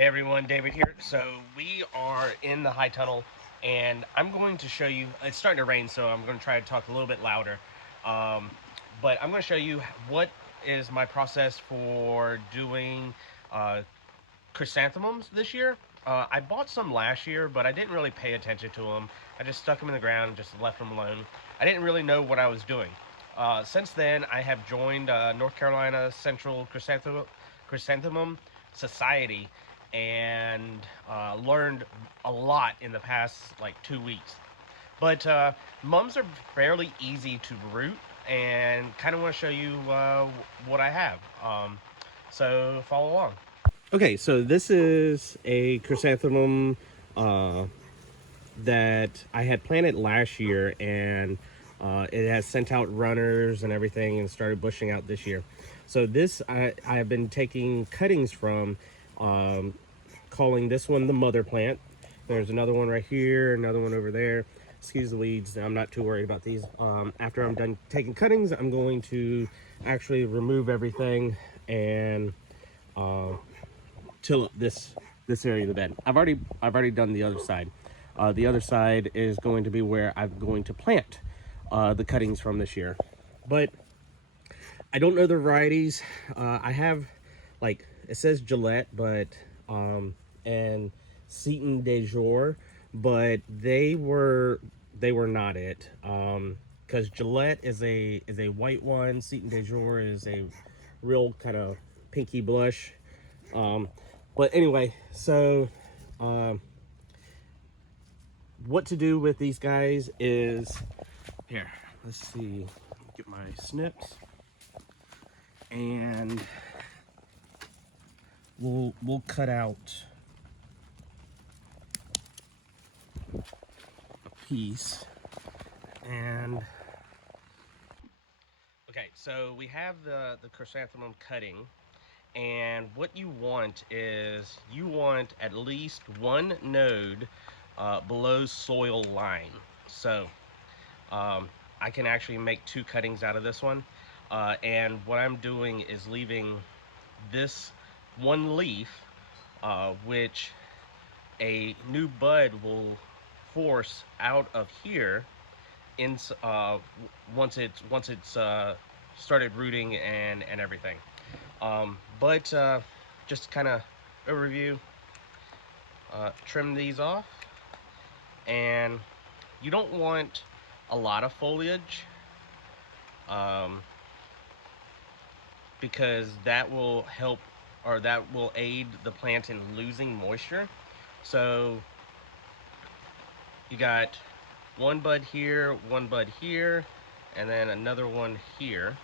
Hey everyone, David here. So we are in the high tunnel, and I'm going to show you. It's starting to rain, so I'm going to try to talk a little bit louder. Um, but I'm going to show you what is my process for doing uh, chrysanthemums this year. I bought some last year, but I didn't really pay attention to them. I just stuck them in the ground and just left them alone. I didn't really know what I was doing. Since then, I have joined North Carolina Central Chrysanthemum Society and learned a lot in the past like 2 weeks. But mums are fairly easy to root, and kind of want to show you what I have. So follow along. Okay, so this is a chrysanthemum uh, that I had planted last year, and it has sent out runners and everything and started bushing out this year. So this I have been taking cuttings from, calling this one the mother plant. There's another one right here, another one over there. Excuse the weeds, I'm not too worried about these. After I'm done taking cuttings, I'm going to actually remove everything and till this area of the bed. I've already done the other side. The other side is going to be where I'm going to plant the cuttings from this year. But I don't know the varieties. I have, like, it says Gillette, but and Seton de Jour, but they were not it. Because Gillette is a white one. Seton de Jour is a real kind of pinky blush. But anyway, so what to do with these guys is, here, let's see, get my snips, and we'll cut out a piece. And okay, so we have the chrysanthemum cutting, and what you want is you want at least one node below soil line. So I can actually make two cuttings out of this one, and what I'm doing is leaving this one leaf, which a new bud will force out of here in once it's started rooting and everything. But just kind of overview, trim these off, and you don't want a lot of foliage, um, because that will help, or that will aid the plant in losing moisture. So you got one bud here, and then another one here.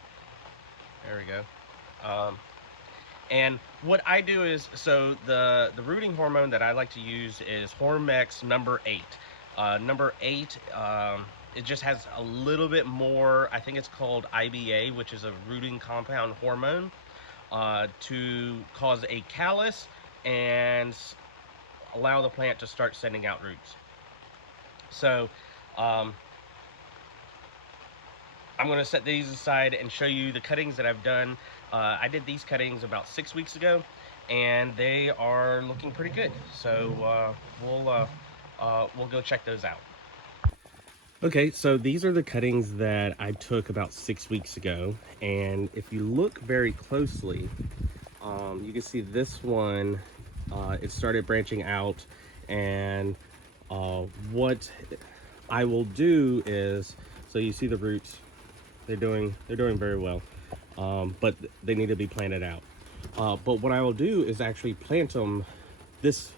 There we go. And what I do is, so the rooting hormone that I like to use is Hormex number 8. Number 8, it just has a little bit more. I think it's called IBA, which is a rooting compound hormone, to cause a callus and allow the plant to start sending out roots. So um, I'm going to set these aside and show you the cuttings that I've done. I did these cuttings about 6 weeks ago, and they are looking pretty good. So we'll go check those out. Okay, so these are the cuttings that I took about 6 weeks ago, and if you look very closely, you can see this one, it started branching out, and what I will do is, so you see the roots, they're doing very well, but they need to be planted out. But what I will do is actually plant them this,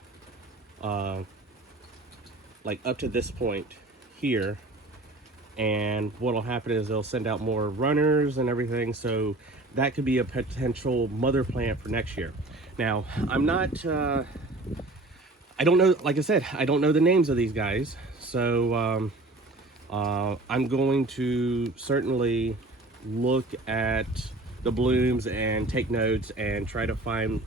like up to this point here, and what will happen is they'll send out more runners and everything, so that could be a potential mother plant for next year. Now, I'm not, I don't know, like I said, I don't know the names of these guys, so I'm going to certainly look at the blooms and take notes and try to find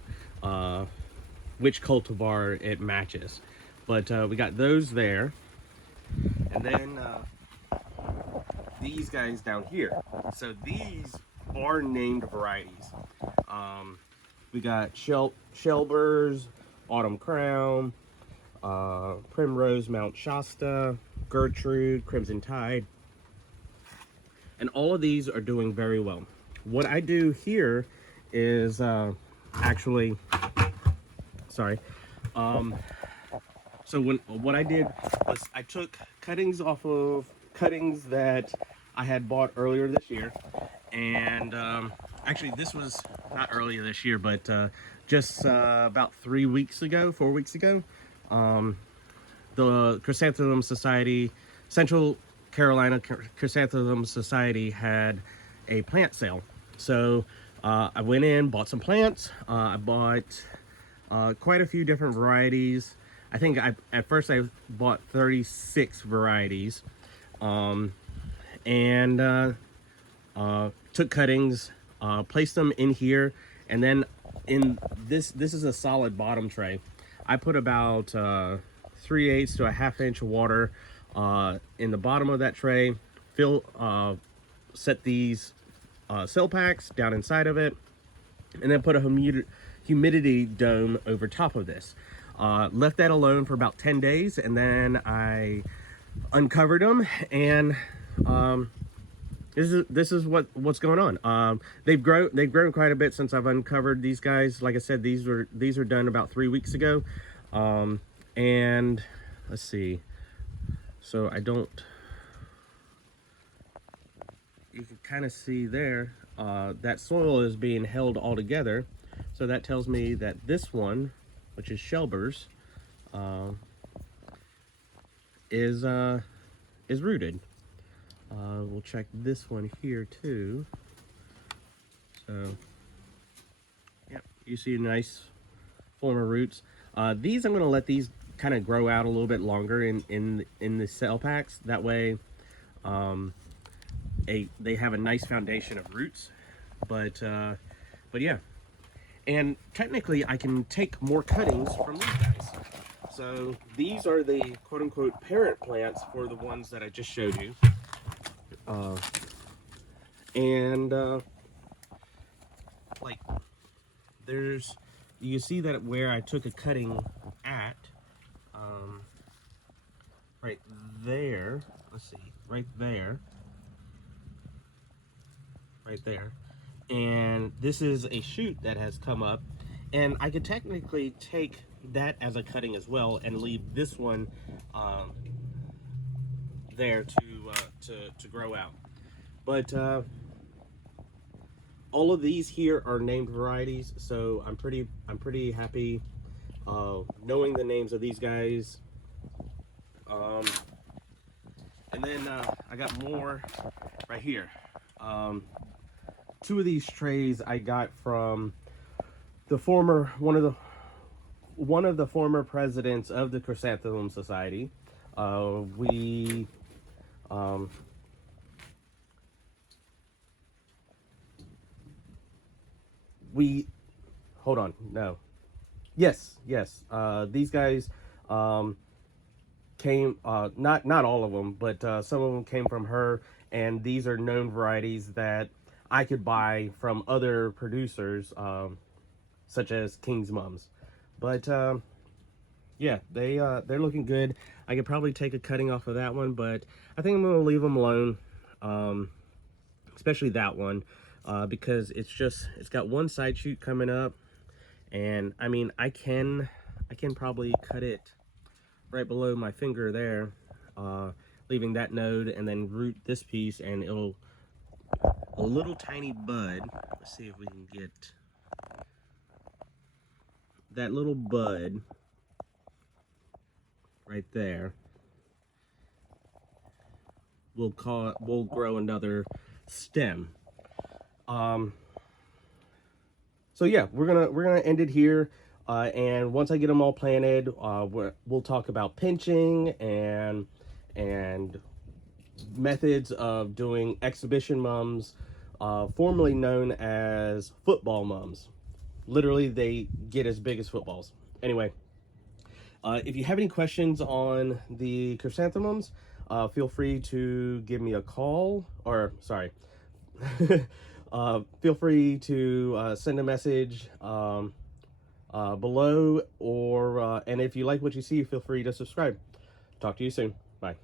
which cultivar it matches. But we got those there, and then these guys down here. So these are named varieties. We got Shelbers, Autumn Crown, Primrose Mount Shasta, Gertrude, Crimson Tide, and all of these are doing very well. What I do here is actually, sorry, so what I did was I took cuttings off of cuttings that I had bought earlier this year, and actually this was not earlier this year, but just about 4 weeks ago, the Chrysanthemum Society, Central Carolina Chrysanthemum Society had a plant sale. So I went in, bought some plants. I bought quite a few different varieties. I think at first I bought 36 varieties, and took cuttings, placed them in here, and then in this is a solid bottom tray. I put about 3/8 to a 1/2 inch of water in the bottom of that tray. Set these cell packs down inside of it, and then put a humidity dome over top of this. Left that alone for about 10 days, and then I uncovered them, and this is what's going on. They've grown quite a bit since I've uncovered these guys. Like I said, these are done about 3 weeks ago. And let's see. So you can kind of see there that soil is being held all together. So that tells me that this one, which is Shelbur's, is rooted. We'll check this one here too. So, yep, you see nice former roots. These I'm going to let these kind of grow out a little bit longer in the cell packs. That way, they have a nice foundation of roots. But yeah. And technically, I can take more cuttings from these guys. So these are the quote-unquote parent plants for the ones that I just showed you. Like, you see that where I took a cutting at, right there, let's see, right there, and this is a shoot that has come up, and I could technically take that as a cutting as well and leave this one there to grow out. But all of these here are named varieties, so I'm pretty happy knowing the names of these guys. And then I got more right here. 2 of these trays I got from the one of the former presidents of the Chrysanthemum Society. Hold on, no. Yes. These guys came, not all of them, but some of them came from her, and these are known varieties that I could buy from other producers, such as King's Mums. But yeah, they're looking good. I could probably take a cutting off of that one, but I think I'm gonna leave them alone, especially that one, because it's got one side shoot coming up, and I mean I can probably cut it right below my finger there, leaving that node, and then root this piece, and it'll a little tiny bud. Let's see if we can get that little bud right there. We'll grow another stem. So yeah, we're gonna end it here, and once I get them all planted, we'll talk about pinching and methods of doing exhibition mums, formerly known as football mums. Literally, they get as big as footballs. Anyway, if you have any questions on the chrysanthemums, feel free to give me a call, or sorry, feel free to send a message below, or And if you like what you see, feel free to subscribe. Talk to you soon. Bye.